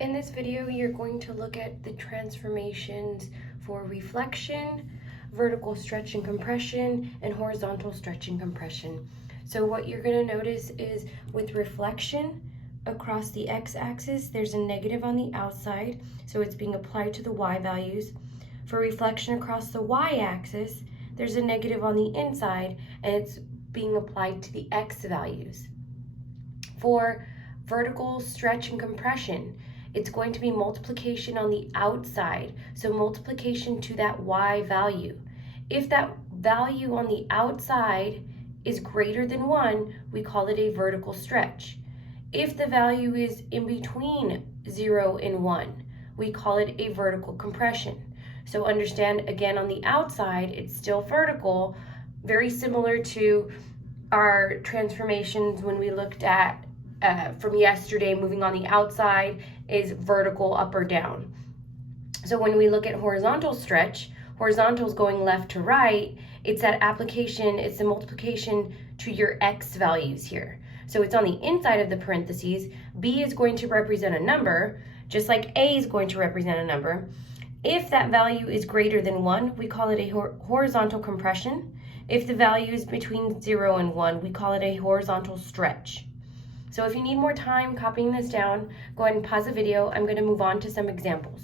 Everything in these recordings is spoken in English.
In this video, you're going to look at the transformations for reflection, vertical stretch and compression, and horizontal stretch and compression. So what you're going to notice is with reflection across the x-axis, there's a negative on the outside, so it's being applied to the y values. For reflection across the y-axis, there's a negative on the inside, and it's being applied to the x values. For vertical stretch and compression, it's going to be multiplication on the outside, so multiplication to that y value. If that value on the outside is greater than 1, we call it a vertical stretch. If the value is in between 0 and 1, we call it a vertical compression. So understand, again, on the outside, it's still vertical, very similar to our transformations when we looked at from yesterday. Moving on the outside is vertical up or down. So when we look at horizontal stretch, horizontal is going left to right. It's that application, it's the multiplication to your x values here. So it's on the inside of the parentheses. B is going to represent a number, just like A is going to represent a number. If that value is greater than 1, we call it a horizontal compression. If the value is between 0 and 1, we call it a horizontal stretch. So if you need more time copying this down, go ahead and pause the video. I'm going to move on to some examples.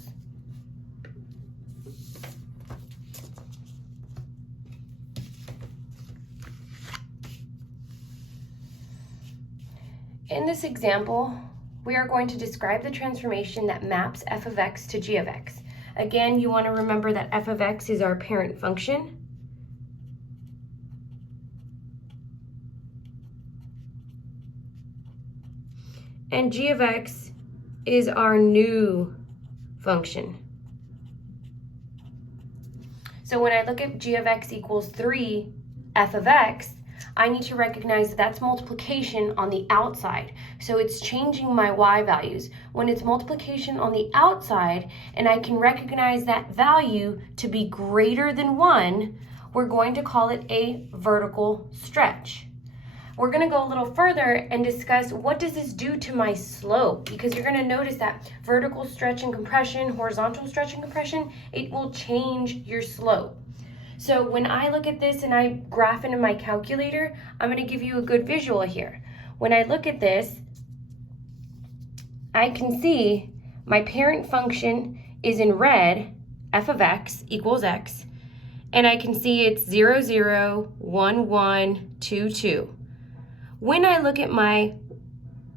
In this example, we are going to describe the transformation that maps f of x to g of x. Again, you want to remember that f of x is our parent function. And g of x is our new function. So when I look at g of x equals 3 f of x, I need to recognize that that's multiplication on the outside. So it's changing my y values. When it's multiplication on the outside and I can recognize that value to be greater than 1, we're going to call it a vertical stretch. We're going to go a little further and discuss what does this do to my slope, because you're going to notice that vertical stretch and compression, horizontal stretch and compression, it will change your slope. So when I look at this and I graph it in my calculator, I'm going to give you a good visual here. When I look at this, I can see my parent function is in red, f of x equals x, and I can see it's 0, 0, 1, 1, 2, 2. When I look at my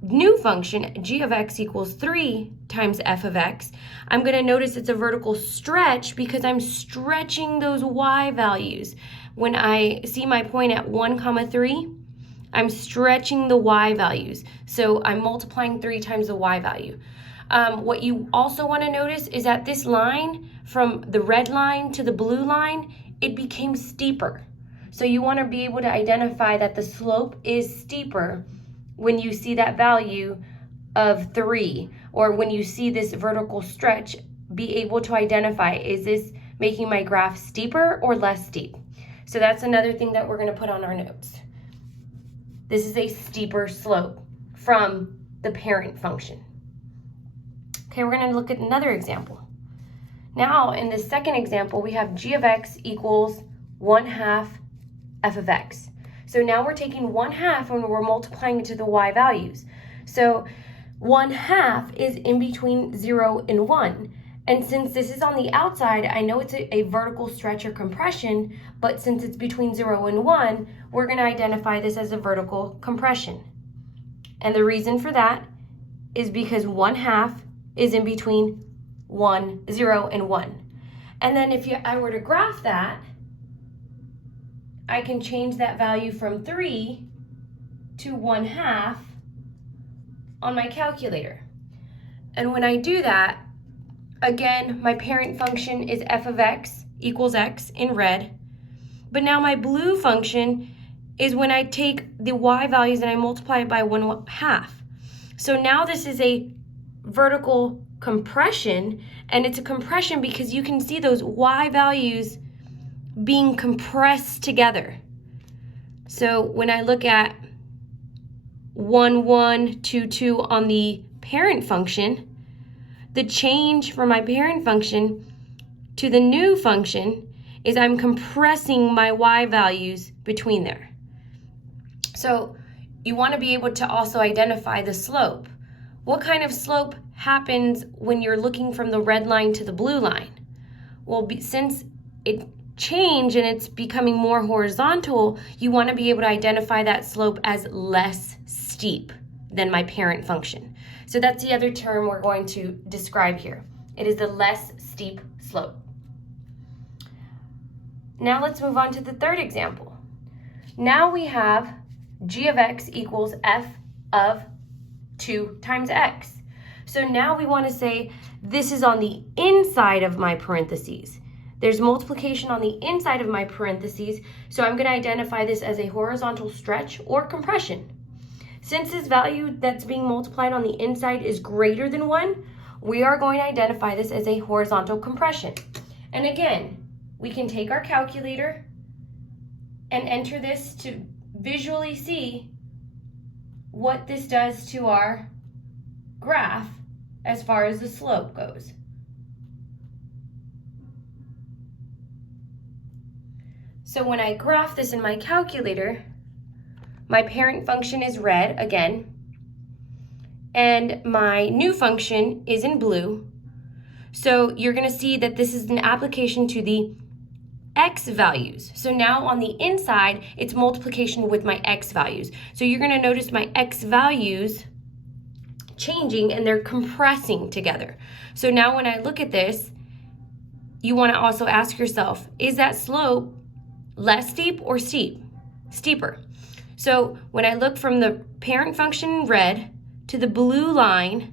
new function, g of x equals 3 times f of x, I'm going to notice it's a vertical stretch because I'm stretching those y values. When I see my point at 1, 3, I'm stretching the y values. So I'm multiplying 3 times the y value. What you also want to notice is that this line, from the red line to the blue line, it became steeper. So you want to be able to identify that the slope is steeper when you see that value of 3, or when you see this vertical stretch, be able to identify, is this making my graph steeper or less steep? So that's another thing that we're going to put on our notes. This is a steeper slope from the parent function. Okay, we're going to look at another example. Now, in the second example, we have g of x equals 1/2 f of x. So now we're taking 1/2 and we're multiplying it to the y values. So 1/2 is in between 0 and 1. And since this is on the outside, I know it's a vertical stretch or compression, but since it's between 0 and 1, we're going to identify this as a vertical compression. And the reason for that is because 1/2 is in between 0 and 1. And then if I were to graph that, I can change that value from 3 to 1/2 on my calculator. And when I do that, again, my parent function is f of x equals x in red. But now my blue function is when I take the y values and I multiply it by 1/2. So now this is a vertical compression, and it's a compression because you can see those y values being compressed together. So when I look at 1, 1, 2, 2 on the parent function, the change from my parent function to the new function is I'm compressing my y values between there. So you want to be able to also identify the slope. What kind of slope happens when you're looking from the red line to the blue line? Well, since it changed and it's becoming more horizontal, you want to be able to identify that slope as less steep than my parent function. So that's the other term we're going to describe here. It is the less steep slope. Now let's move on to the third example. Now we have g of x equals f of 2 times x. So now we want to say this is on the inside of my parentheses. There's multiplication on the inside of my parentheses, so I'm going to identify this as a horizontal stretch or compression. Since this value that's being multiplied on the inside is greater than 1, we are going to identify this as a horizontal compression. And again, we can take our calculator and enter this to visually see what this does to our graph as far as the slope goes. So when I graph this in my calculator, my parent function is red again, and my new function is in blue. So you're going to see that this is an application to the x values. So now on the inside, it's multiplication with my x values. So you're going to notice my x values changing and they're compressing together. So now when I look at this, you want to also ask yourself, is that slope less steep or steep? Steeper. So when I look from the parent function in red to the blue line,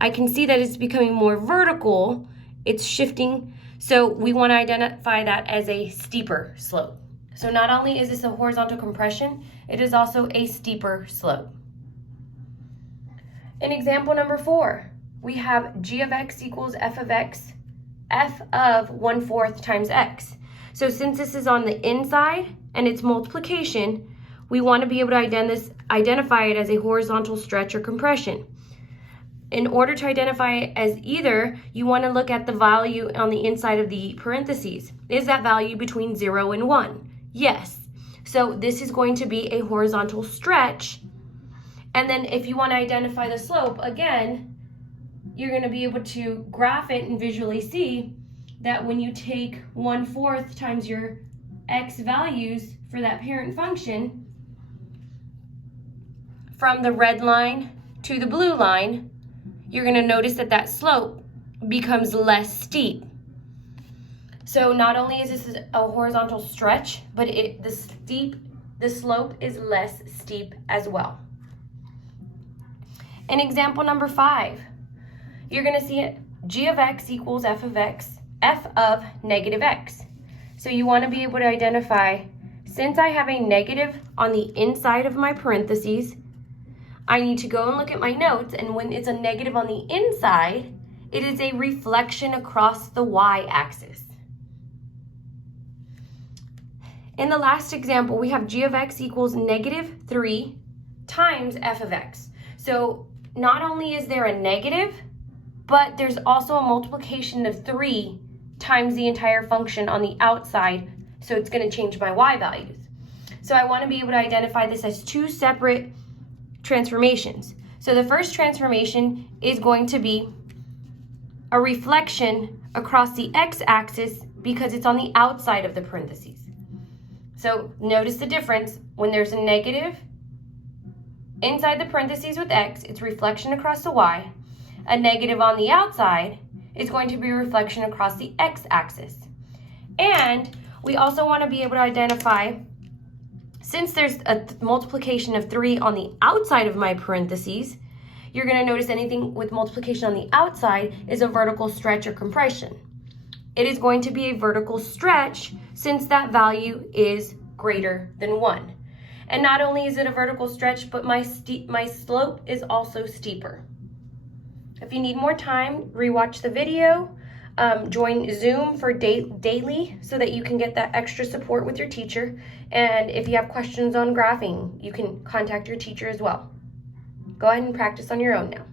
I can see that it's becoming more vertical. It's shifting. So we want to identify that as a steeper slope. So not only is this a horizontal compression, it is also a steeper slope. In example number 4, we have g of x equals f of x, f of 1/4 times x. So since this is on the inside and it's multiplication, we want to be able to identify it as a horizontal stretch or compression. In order to identify it as either, you want to look at the value on the inside of the parentheses. Is that value between 0 and 1? Yes. So this is going to be a horizontal stretch. And then if you want to identify the slope, again, you're going to be able to graph it and visually see that when you take 1/4 times your x values for that parent function, from the red line to the blue line, you're going to notice that that slope becomes less steep. So not only is this a horizontal stretch, but the slope is less steep as well. In example number 5, you're going to see it, g of x equals f of x, f of negative x. So you want to be able to identify, since I have a negative on the inside of my parentheses, I need to go and look at my notes, and when it's a negative on the inside, it is a reflection across the y-axis. In the last example, we have g of x equals -3 times f of x. So not only is there a negative, but there's also a multiplication of 3 times the entire function on the outside, so it's going to change my y values. So I want to be able to identify this as 2 separate transformations. So the first transformation is going to be a reflection across the x-axis because it's on the outside of the parentheses. So notice the difference. When there's a negative inside the parentheses with x, it's reflection across the y. A negative on the outside is going to be a reflection across the x-axis. And we also want to be able to identify, since there's a multiplication of 3 on the outside of my parentheses, you're going to notice anything with multiplication on the outside is a vertical stretch or compression. It is going to be a vertical stretch since that value is greater than 1. And not only is it a vertical stretch, but my slope is also steeper. If you need more time, rewatch the video. Join Zoom for daily so that you can get that extra support with your teacher. And if you have questions on graphing, you can contact your teacher as well. Go ahead and practice on your own now.